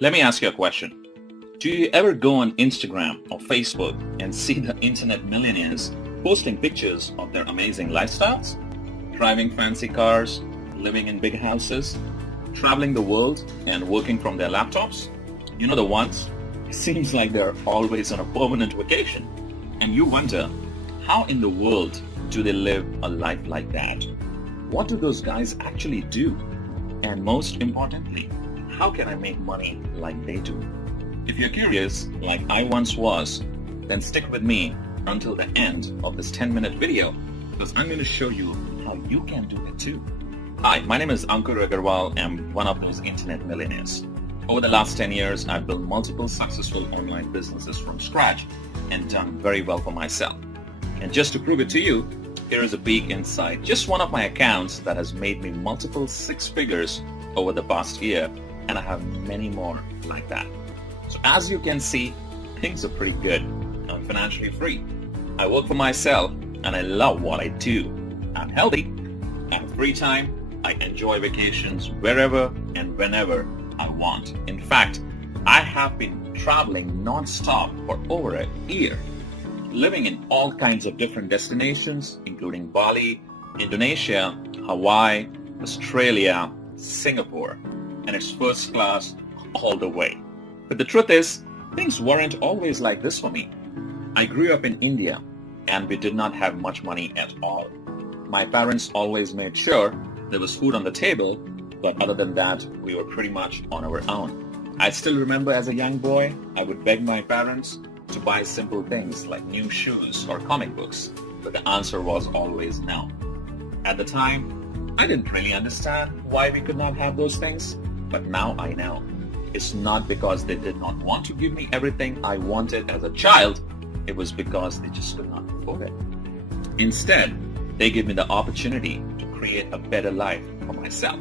Let me ask you a question. Do you ever go on Instagram or Facebook and see the internet millionaires posting pictures of their amazing lifestyles? Driving fancy cars, living in big houses, traveling the world and working from their laptops? You know the ones? It seems like they're always on a permanent vacation. And you wonder, how in the world do they live a life like that? What do those guys actually do? And most importantly, how can I make money like they do? If you're curious, like I once was, then stick with me until the end of this 10-minute video because I'm going to show you how you can do it too. Hi, my name is Ankur Agarwal and I'm one of those internet millionaires. Over the last 10 years, I've built multiple successful online businesses from scratch and done very well for myself. And just to prove it to you, here is a peek inside just one of my accounts that has made me multiple six figures over the past year, and I have many more like that. So as you can see, things are pretty good. I'm financially free. I work for myself and I love what I do. I'm healthy. I have free time. I enjoy vacations wherever and whenever I want. In fact, I have been traveling non-stop for over a year, living in all kinds of different destinations, including Bali, Indonesia, Hawaii, Australia, Singapore, and it's first class all the way. But the truth is, things weren't always like this for me. I grew up in India, and we did not have much money at all. My parents always made sure there was food on the table, but other than that, we were pretty much on our own. I still remember as a young boy, I would beg my parents to buy simple things like new shoes or comic books, but the answer was always no. At the time, I didn't really understand why we could not have those things, but now I know. It's not because they did not want to give me everything I wanted as a child, it was because they just could not afford it. Instead, they gave me the opportunity to create a better life for myself.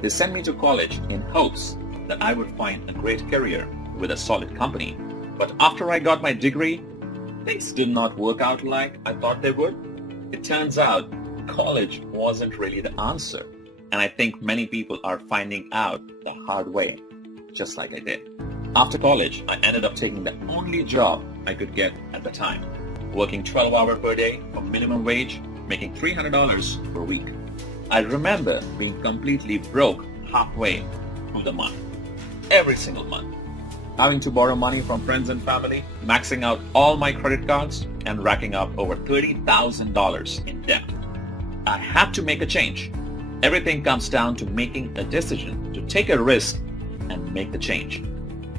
They sent me to college in hopes that I would find a great career with a solid company. But after I got my degree, things did not work out like I thought they would. It turns out college wasn't really the answer. And I think many people are finding out the hard way, just like I did. After college, I ended up taking the only job I could get at the time, working 12 hours per day for minimum wage, making $300 per week. I remember being completely broke halfway through the month, every single month, having to borrow money from friends and family, maxing out all my credit cards, and racking up over $30,000 in debt. I had to make a change. Everything comes down to making a decision to take a risk and make the change.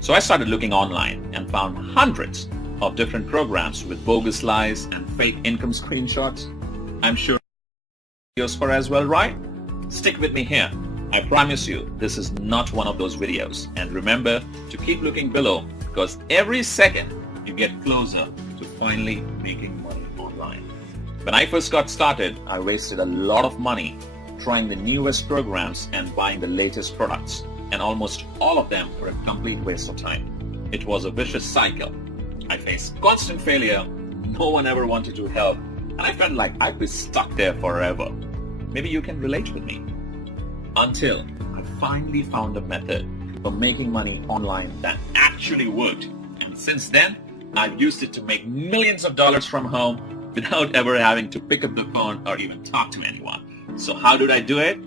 So I started looking online and found hundreds of different programs with bogus lies and fake income screenshots. I'm sure videos for as well, right? Stick with me here. I promise you, this is not one of those videos. And remember to keep looking below because every second you get closer to finally making money online. When I first got started, I wasted a lot of money trying the newest programs and buying the latest products. And almost all of them were a complete waste of time. It was a vicious cycle. I faced constant failure. No one ever wanted to help. And I felt like I'd be stuck there forever. Maybe you can relate with me. Until I finally found a method for making money online that actually worked. And since then, I've used it to make millions of dollars from home without ever having to pick up the phone or even talk to anyone. So how did I do it?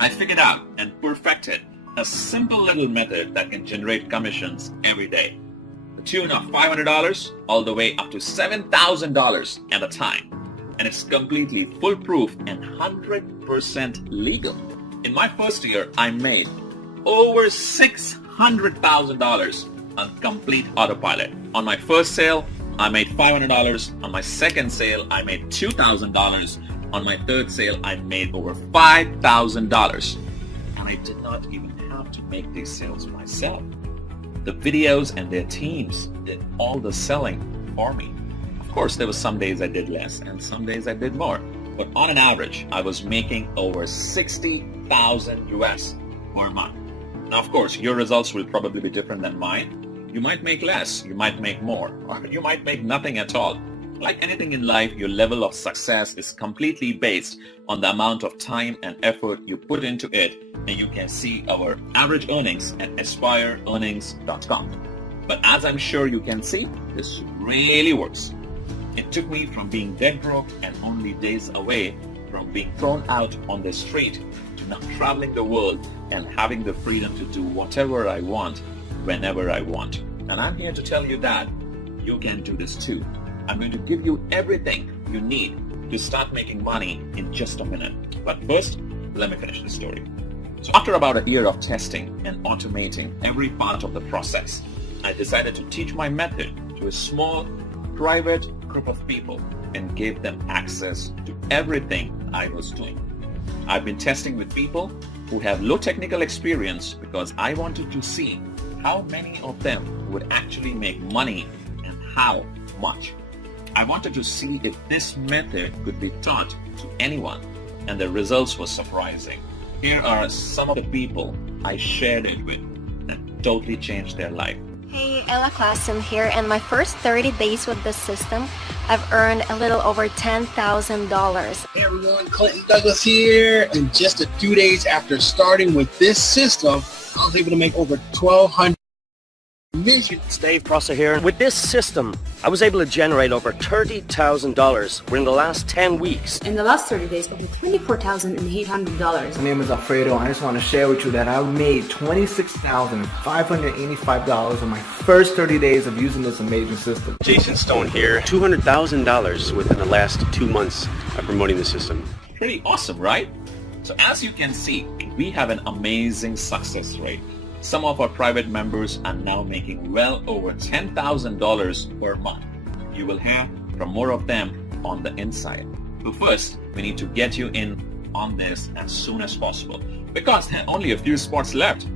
I figured out and perfected a simple little method that can generate commissions every day. The tune of $500 all the way up to $7,000 at a time. And it's completely foolproof and 100% legal. In my first year, I made over $600,000 on complete autopilot. On my first sale, I made $500. On my second sale, I made $2,000. On my third sale, I made over $5,000. And I did not even have to make these sales myself. The videos and their teams did all the selling for me. Of course, there were some days I did less and some days I did more. But on an average, I was making over 60,000 US per month. Now, of course, your results will probably be different than mine. You might make less, you might make more, or you might make nothing at all. Like anything in life, your level of success is completely based on the amount of time and effort you put into it, and you can see our average earnings at aspireearnings.com. But as I'm sure you can see, this really works. It took me from being dead broke and only days away from being thrown out on the street to now traveling the world and having the freedom to do whatever I want, whenever I want. And I'm here to tell you that you can do this too. I'm going to give you everything you need to start making money in just a minute. But first, let me finish the story. So after about a year of testing and automating every part of the process, I decided to teach my method to a small, private group of people and gave them access to everything I was doing. I've been testing with people who have low technical experience because I wanted to see how many of them would actually make money and how much. I wanted to see if this method could be taught to anyone, and the results were surprising. Here are some of the people I shared it with that totally changed their life. Hey, Ella Klassen here, and my first 30 days with this system, I've earned a little over $10,000. Hey everyone, Clinton Douglas here, and just a few days after starting with this system, I was able to make over $1,200 million. It's Dave Prosser here. With this system, I was able to generate over $30,000 within the last 10 weeks. In the last 30 days, over $24,800. My name is Alfredo, and I just want to share with you that I made $26,585 in my first 30 days of using this amazing system. Jason Stone here. $200,000 within the last 2 months of promoting the system. Pretty awesome, right? So as you can see, we have an amazing success rate. Some of our private members are now making well over $10,000 per month. You will hear from more of them on the inside. But first, we need to get you in on this as soon as possible because there are only a few spots left.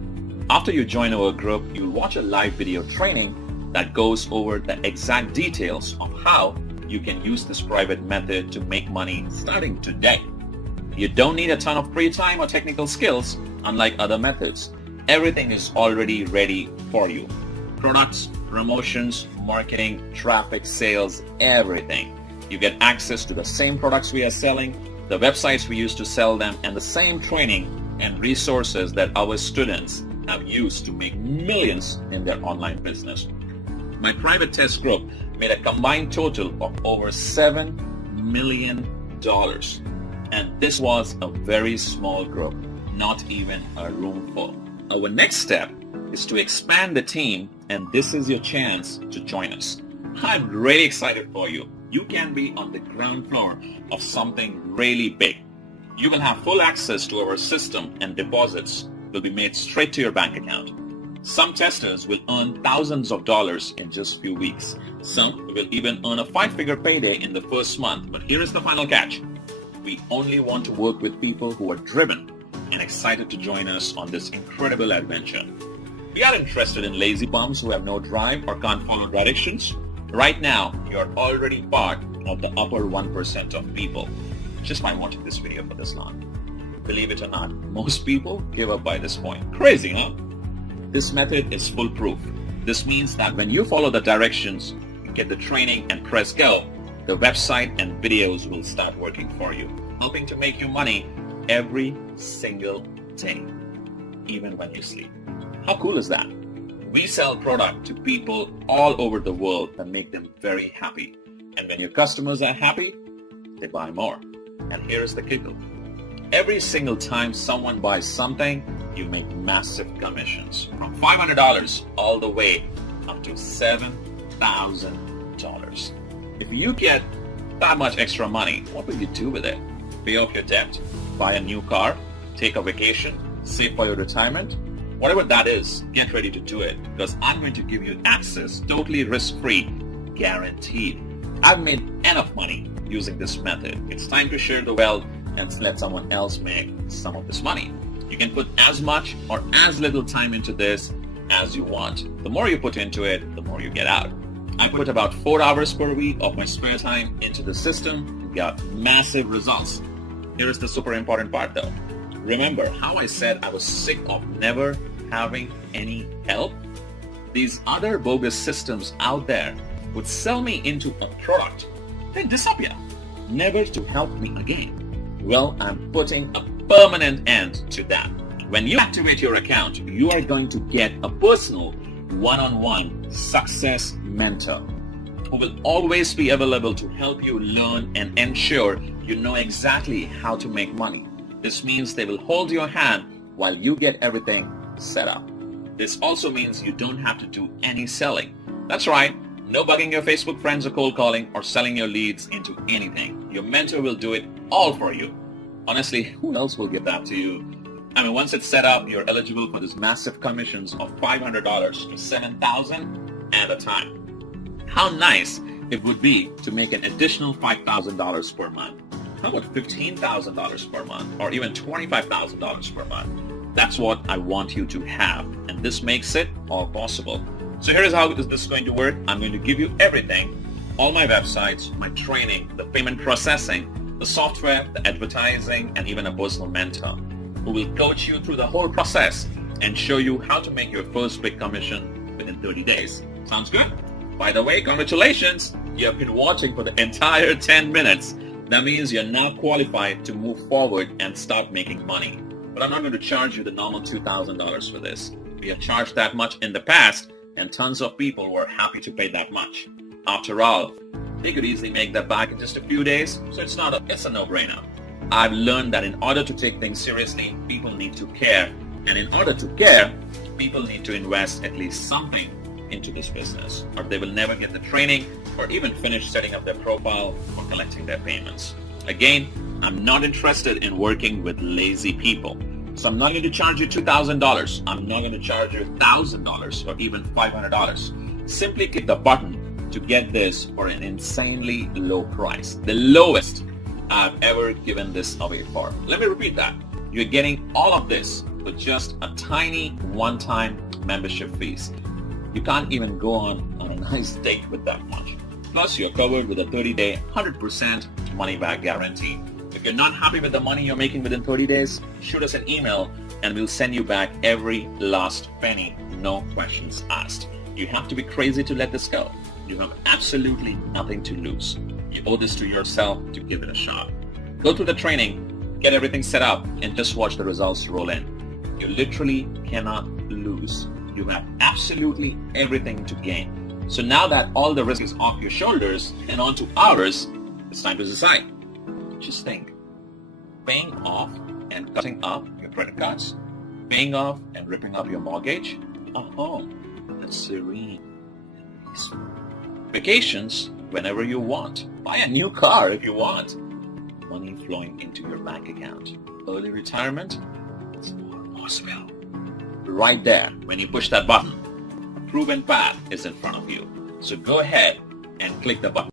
After you join our group, you'll watch a live video training that goes over the exact details of how you can use this private method to make money starting today. You don't need a ton of free time or technical skills, unlike other methods. Everything is already ready for you. Products, promotions, marketing, traffic, sales, everything. You get access to the same products we are selling, the websites we use to sell them, and the same training and resources that our students have used to make millions in their online business. My private test group made a combined total of over $7 million. And this was a very small group, not even a room full. Our next step is to expand the team, and this is your chance to join us. I'm really excited for you. You can be on the ground floor of something really big. You will have full access to our system, and deposits will be made straight to your bank account. Some testers will earn thousands of dollars in just a few weeks. Some will even earn a 5-figure payday in the first month. But here is the final catch. We only want to work with people who are driven and excited to join us on this incredible adventure. We are interested in lazy bums who have no drive or can't follow directions. Right now, you're already part of the upper 1% of people just by watching this video for this long. Believe it or not, most people give up by this point. Crazy, huh? This method is foolproof. This means that when you follow the directions, you get the training and press go, the website and videos will start working for you, helping to make you money every single day, even when you sleep. How cool is that? We sell product to people all over the world and make them very happy. And when your customers are happy, they buy more. And here's the kicker. Every single time someone buys something, you make massive commissions from $500 all the way up to $7,000. If you get that much extra money, what will you do with it? Pay off your debt, buy a new car, take a vacation, save for your retirement? Whatever that is, get ready to do it because I'm going to give you access totally risk-free, guaranteed. I've made enough money using this method. It's time to share the wealth and let someone else make some of this money. You can put as much or as little time into this as you want. The more you put into it, the more you get out. I put about 4 hours per week of my spare time into the system and got massive results. Here is the super important part though. Remember how I said I was sick of never having any help? These other bogus systems out there would sell me into a product they disappear, never to help me again. Well, I'm putting a permanent end to that. When you activate your account, you are going to get a personal one-on-one success mentor who will always be available to help you learn and ensure you know exactly how to make money. This means they will hold your hand while you get everything set up. This also means you don't have to do any selling. That's right, no bugging your Facebook friends or cold calling or selling your leads into anything. Your mentor will do it all for you. Honestly, who else will give that to you? I mean, once it's set up, you're eligible for these massive commissions of $500 to $7,000 at a time. How nice it would be to make an additional $5,000 per month. How about $15,000 per month or even $25,000 per month? That's what I want you to have, and this makes it all possible. So here is how this is going to work. I'm going to give you everything, all my websites, my training, the payment processing, the software, the advertising, and even a personal mentor who will coach you through the whole process and show you how to make your first big commission within 30 days. Sounds good? By the way, congratulations! You have been watching for the entire 10 minutes. That means you're now qualified to move forward and start making money. But I'm not going to charge you the normal $2,000 for this. We have charged that much in the past, and tons of people were happy to pay that much. After all, they could easily make that back in just a few days, so it's a no-brainer. I've learned that in order to take things seriously, people need to care. And in order to care, people need to invest at least something into this business, or they will never get the training or even finish setting up their profile or collecting their payments. Again, I'm not interested in working with lazy people. So I'm not going to charge you $2,000. I'm not going to charge you $1,000 or even $500. Simply click the button to get this for an insanely low price. The lowest I've ever given this away for. Let me repeat that. You're getting all of this for just a tiny one-time membership fees. You can't even go on a nice date with that much. Plus, you're covered with a 30-day, 100% money-back guarantee. If you're not happy with the money you're making within 30 days, shoot us an email and we'll send you back every last penny, no questions asked. You have to be crazy to let this go. You have absolutely nothing to lose. You owe this to yourself to give it a shot. Go through the training, get everything set up, and just watch the results roll in. You literally cannot lose. You have absolutely everything to gain. So now that all the risk is off your shoulders and onto ours, it's time to decide. Just think, paying off and cutting up your credit cards, paying off and ripping up your mortgage, a home that's serene and peaceful. Vacations whenever you want. Buy a new car if you want. Money flowing into your bank account. Early retirement, it's all possible. Right there, when you push that button, a proven path is in front of you. So go ahead and click the button.